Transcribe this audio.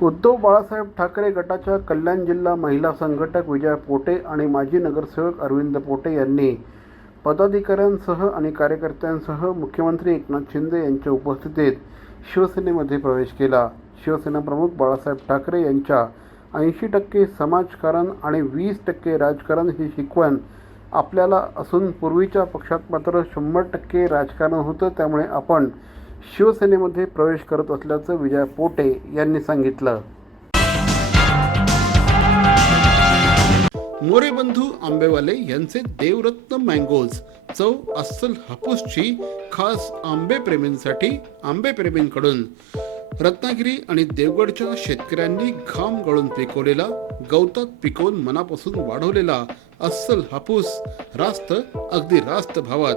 उद्धव बाळासाहेब ठाकरे गटाच्या कल्याण जिल्हा महिला संघटक विजय पोटे आणि माजी नगरसेवक अरविंद पोटे यांनी पदाधिकाऱ्यांसह आणि कार्यकर्त्यांसह मुख्यमंत्री एकनाथ शिंदे यांच्या उपस्थितीत शिवसेनेमध्ये प्रवेश केला. शिवसेना प्रमुख बाळासाहेब ठाकरे यांच्या ऐंशी टक्के समाजकारण आणि वीस टक्के राजकारण ही शिकवण आपल्याला असून पूर्वीच्या पक्षात मात्र शंभर टक्के राजकारण होतं त्यामुळे आपण शिवसेनेमध्ये प्रवेश करत असल्याचं विजय पोटे यांनी सांगितलं. मोरेबंधू आंबेवाले यांचे देवरत्न मँगोज. चव अस्सल हापूसची खास आंबेप्रेमींसाठी आंबेप्रेमींकडून रत्नागिरी आणि देवगडच्या शेतकऱ्यांनी घाम गळून पिकवलेला गवतात पिकवून मनापासून वाढवलेला अस्सल हापूस रास्त अगदी रास्त भावात.